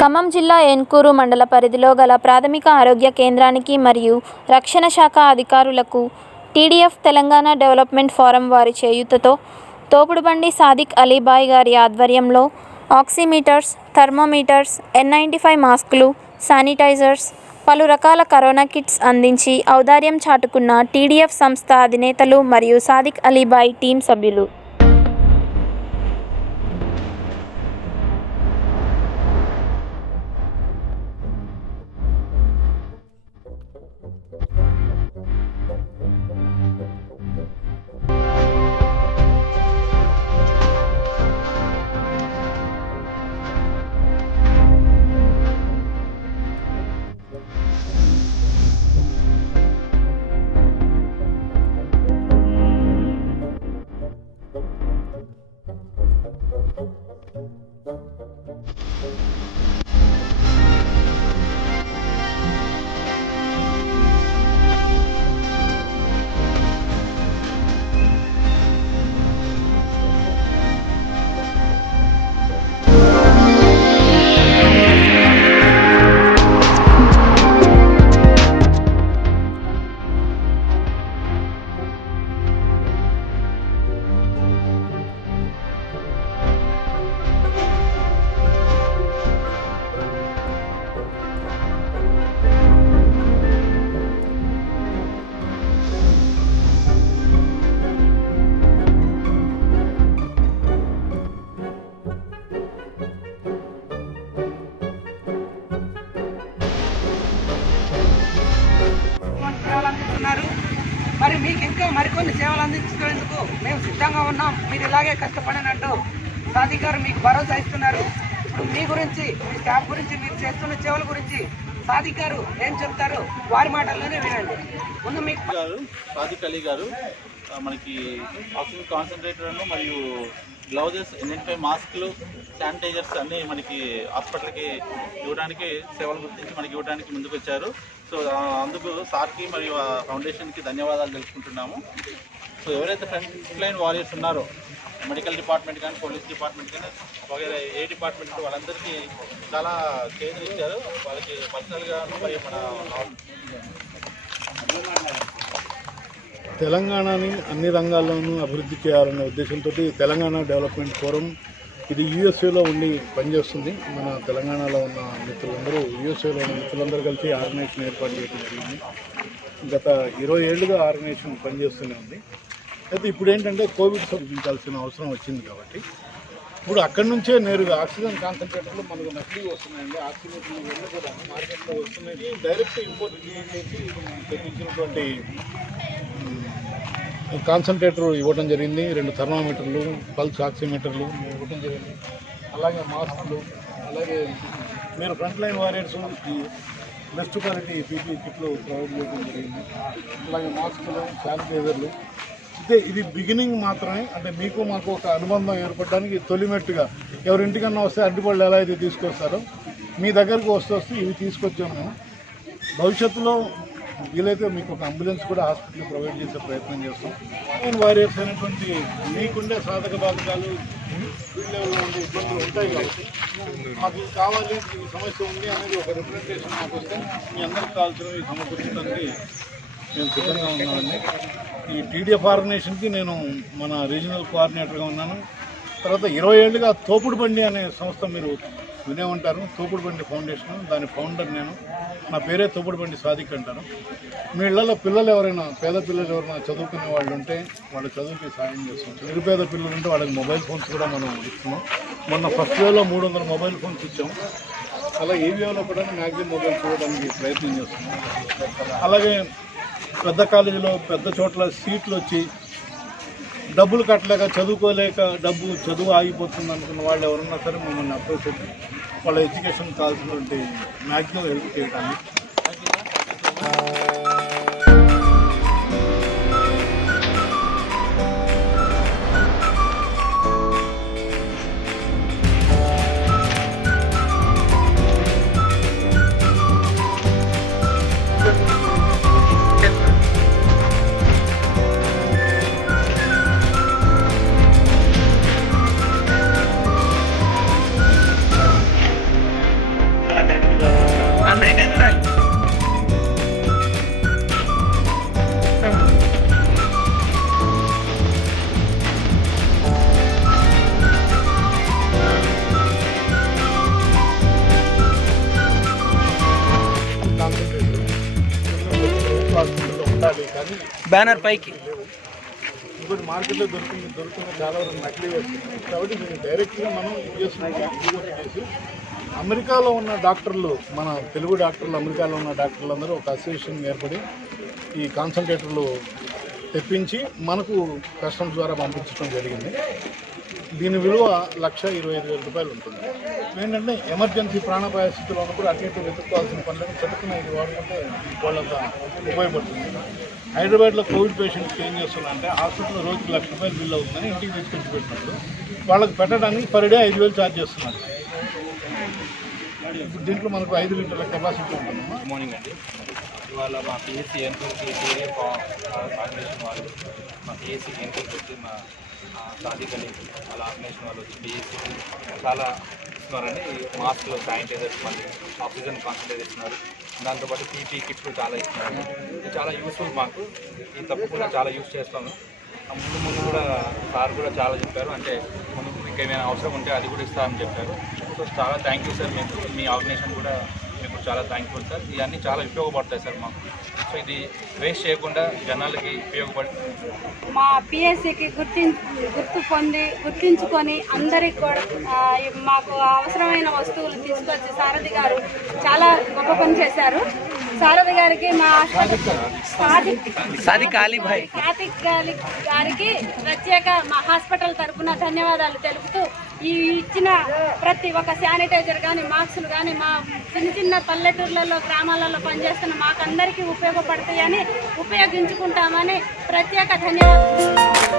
ఖమ్మం జిల్లా ఏన్కూరు మండల పరిధిలో గల ప్రాథమిక ఆరోగ్య కేంద్రానికి మరియు రక్షణ శాఖ అధికారులకు టీడీఎఫ్ తెలంగాణ డెవలప్మెంట్ ఫోరం వారి చేయూతతో తోపుడుబండి సాదిక్ అలీబాయ్ గారి ఆధ్వర్యంలో ఆక్సిమీటర్స్, థర్మోమీటర్స్, N95 మాస్కులు, శానిటైజర్స్, పలు రకాల కరోనా కిట్స్ అందించి ఔదార్యం చాటుకున్న టీడీఎఫ్ సంస్థ అధినేతలు మరియు సాదిక్ అలీబాయ్ టీం సభ్యులు. మరి మీకు ఇంకా మరికొన్ని సేవలు అందించేందుకు మేము సిద్ధంగా ఉన్నాం. మీరు ఇలాగే కష్టపడినట్టు సాదిక్ గారు మీకు భరోసా ఇస్తున్నారు. ఇప్పుడు మీ గురించి, మీ స్టాఫ్ గురించి, మీరు చేస్తున్న సేవల గురించి సాదిక్ గారు ఏం చెప్తారు వారి మాటల్లోనే వినండి. ముందు మీకు సాదిక్ అలీ గారు మనకి ఆక్సిజన్ కాన్సన్ట్రేటర్ను మరియు గ్లౌజెస్, N95 మాస్కులు, శానిటైజర్స్ అన్నీ మనకి హాస్పిటల్కి ఇవ్వడానికి సేవలు గుర్తించి మనకి ఇవ్వడానికి ముందుకు వచ్చారు. సో అందుకు సార్కి మరియు ఫౌండేషన్కి ధన్యవాదాలు తెలుసుకుంటున్నాము. సో ఎవరైతే ఫ్రంట్ లైన్ వారియర్స్ ఉన్నారో మెడికల్ డిపార్ట్మెంట్ కానీ, పోలీస్ డిపార్ట్మెంట్ కానీ, వగైరా ఏ డిపార్ట్మెంట్ వాళ్ళందరికీ చాలా కేర్ ఇచ్చారు. వాళ్ళకి పర్సనల్గా మరియు మన తెలంగాణని అన్ని రంగాల్లోనూ అభివృద్ధి చేయాలనే ఉద్దేశంతో తెలంగాణ డెవలప్మెంట్ ఫోరం ఇది యూఎస్ఏలో ఉండి పనిచేస్తుంది. మన తెలంగాణలో ఉన్న మిత్రులందరూ, యూఎస్ఏలో ఉన్న మిత్రులందరూ కలిసి ఆర్గనైజేషన్ ఏర్పాటు చేయడం జరిగింది. గత 20 ఏళ్ళుగా ఆర్గనైజేషన్ పనిచేస్తూనే ఉంది. అయితే ఇప్పుడు ఏంటంటే కోవిడ్ చూపించాల్సిన అవసరం వచ్చింది కాబట్టి ఇప్పుడు అక్కడి నుంచే నేరుగా ఆక్సిజన్ కాన్సన్ట్రేటర్లు మనకు నకిలీ వస్తున్నాయండి. ఆక్సిజన్ వెళ్ళి కూడా మార్కెట్లో వస్తున్నాయి. డైరెక్ట్ ఇంపోర్ట్ చేసి తెప్పించినటువంటి కాన్సన్ట్రేటర్ ఇవ్వడం జరిగింది. 2 థర్మామీటర్లు, పల్స్ ఆక్సిమీటర్లు ఇవ్వడం జరిగింది. అలాగే మాస్కులు, అలాగే మీరు ఫ్రంట్ లైన్ వారియర్స్ ఈ బెస్ట్ క్వాలిటీ పీపీ కిట్లు ప్రొవైడ్ చేయడం జరిగింది. అలాగే మాస్కులు, శానిటైజర్లు. ఇది బిగినింగ్ మాత్రమే. అంటే మీకు మాకు ఒక అనుబంధం ఏర్పడడానికి తొలిమెట్టుగా ఎవరింటికన్నా వస్తే అడ్డుపళ్ళు ఎలా అయితే తీసుకొస్తారో మీ దగ్గరకు వస్తే ఇవి తీసుకొచ్చాము మేము. భవిష్యత్తులో వీలైతే మీకు ఒక అంబులెన్స్ కూడా హాస్పిటల్ ప్రొవైడ్ చేసే ప్రయత్నం చేస్తాం. వారియర్స్ అయినటువంటి మీకుండే సాధక బాధకాలు, ఫీల్డ్ లెవెల్లో ఉండే ఇబ్బందులు ఉంటాయి కాబట్టి మాకు కావాలి, ఈ సమస్య ఉంది అనేది ఒక రిప్రజెంటేషన్ మాకు వస్తే మీ అందరికి కావాల్సినవి సమకూర్చడానికి నేను సిద్ధంగా ఉన్నానండి. ఈ టీడీఎఫ్ ఆర్గనైజేషన్కి నేను మన రీజనల్ కోఆర్డినేటర్గా ఉన్నాను. తర్వాత 20 ఏళ్ళుగా తోపుడుబండి అనే సంస్థ మీరు వినే ఉంటారు. తోపుడుబండి ఫౌండేషన్, దాని ఫౌండర్ నేను. నా పేరే తోపుడుబండి సాదిక్ అంటారు. మీ ఇళ్లలో పిల్లలు ఎవరైనా, పేద పిల్లలు ఎవరైనా చదువుకునే వాళ్ళు ఉంటే వాళ్ళ చదువుకి సాయం చేస్తాం. నిరుపేద పిల్లలు ఉంటే వాళ్ళకి మొబైల్ ఫోన్స్ కూడా మనం ఇస్తున్నాం. మొన్న ఫస్ట్ వేవ్లో 300 మొబైల్ ఫోన్స్ ఇచ్చాం. అలా ఏ వేవ్లో కూడా మ్యాక్సిమం మొబైల్స్ ఇవ్వడానికి ప్రయత్నం చేస్తున్నాం. అలాగే పెద్ద కాలేజీలో పెద్ద చోట్ల సీట్లు వచ్చి డబ్బులు కట్టలేక, చదువుకోలేక చదువు ఆగిపోతుంది అనుకున్న వాళ్ళు ఎవరున్నా సరే మమ్మల్ని అప్రోచ్ అయితే వాళ్ళ ఎడ్యుకేషన్ కావాల్సినటువంటి మ్యాక్సిమం హెల్ప్ చేయడానికి. బ్యానర్ పైకి. ఇంకోటి మార్కెట్లో దొరుకుతున్న చాలా వరకు నకిలీ వస్తుంది. కాబట్టి దీన్ని డైరెక్ట్గా మనం చేసి అమెరికాలో ఉన్న డాక్టర్లు, మన తెలుగు డాక్టర్లు, అమెరికాలో ఉన్న డాక్టర్లు అందరూ ఒక అసోసియేషన్ ఏర్పడి ఈ కాన్సన్ట్రేటర్లు తెప్పించి మనకు కస్టమ్స్ ద్వారా పంపించడం జరిగింది. దీని విలువ 1,25,000 ఉంటుంది. ఏంటంటే ఎమర్జెన్సీ ప్రాణాపాయ స్థితిలో ఉన్నప్పుడు అటు ఇటు వెతుక్కోవాల్సిన పనులను చెట్టుకున్న ఇది వాడుకుంటే వాళ్ళంతా ఉపయోగపడుతుంది. హైదరాబాద్లో కోవిడ్ పేషెంట్స్కి ఏం చేస్తున్నారంటే హాస్పిటల్లో రోజుకి ₹1,00,000 బిల్ అవుతుందని ఇంటికి తీసుకొచ్చి పెట్టినప్పుడు వాళ్ళకి పెట్టడానికి పర్ డే 5,000 ఛార్జ్ చేస్తున్నారు. ఇప్పుడు దీంట్లో మనకు 5 లీటర్ల కెపాసిటీ ఉంటుందమ్మా. గుడ్ మార్నింగ్ అండి. ఇవాళ మా పిఎస్సి ఎన్కూర్కి టీడీఎఫ్ ఆర్గనైజేషన్ వాళ్ళు, మా పిఎస్సి ఎన్కూర్కి వచ్చి మా సాదిక్ అలీ వాళ్ళ ఆర్గనైజేషన్ వాళ్ళు వచ్చి పిఎస్సికి చాలా ఇస్తున్నారండి. మాస్క్లు, శానిటైజర్స్, మళ్ళీ ఆక్సిజన్ కాన్సన్ట్రేట్ ఇస్తున్నారు. దాంతోపాటు పీపీ కిట్స్ చాలా ఇస్తున్నారు. ఇది చాలా యూస్ఫుల్ మాకు. ఇది తప్పకుండా చాలా యూస్ చేస్తాము. ముందు కూడా సార్ కూడా చాలా చెప్పారు, అంటే ముందు మీకు ఏమైనా అవసరం ఉంటే అది కూడా ఇస్తారని చెప్పారు. సో చాలా థ్యాంక్ యూ సార్. మీకు మీ ఆర్గనైజేషన్ కూడా మీకు చాలా థ్యాంక్ఫుల్ సార్. ఇవన్నీ చాలా ఉపయోగపడతాయి సార్ మాకు. సో ఇది వేస్ట్ చేయకుండా జనాలకి ఉపయోగపడుతుంది. మా పిఎస్సికి గుర్తించుకొని అందరికి కూడా మాకు అవసరమైన వస్తువులు తీసుకొచ్చి సారథి గారు చాలా గొప్ప పని చేశారు. సారథి గారికి మా సాదిక్ అలీ గారికి ప్రత్యేక మా హాస్పిటల్ తరఫున ధన్యవాదాలు తెలుపుతూ, ఈ ఇచ్చిన ప్రతి ఒక్క శానిటైజర్ కానీ, మాస్కులు కానీ మా చిన్న పల్లెటూర్లలో, గ్రామాలలో పనిచేస్తున్న మాకందరికీ ఉపయోగపడతాయని, ఉపయోగించుకుంటామని ప్రత్యేక ధన్యవాదాలు.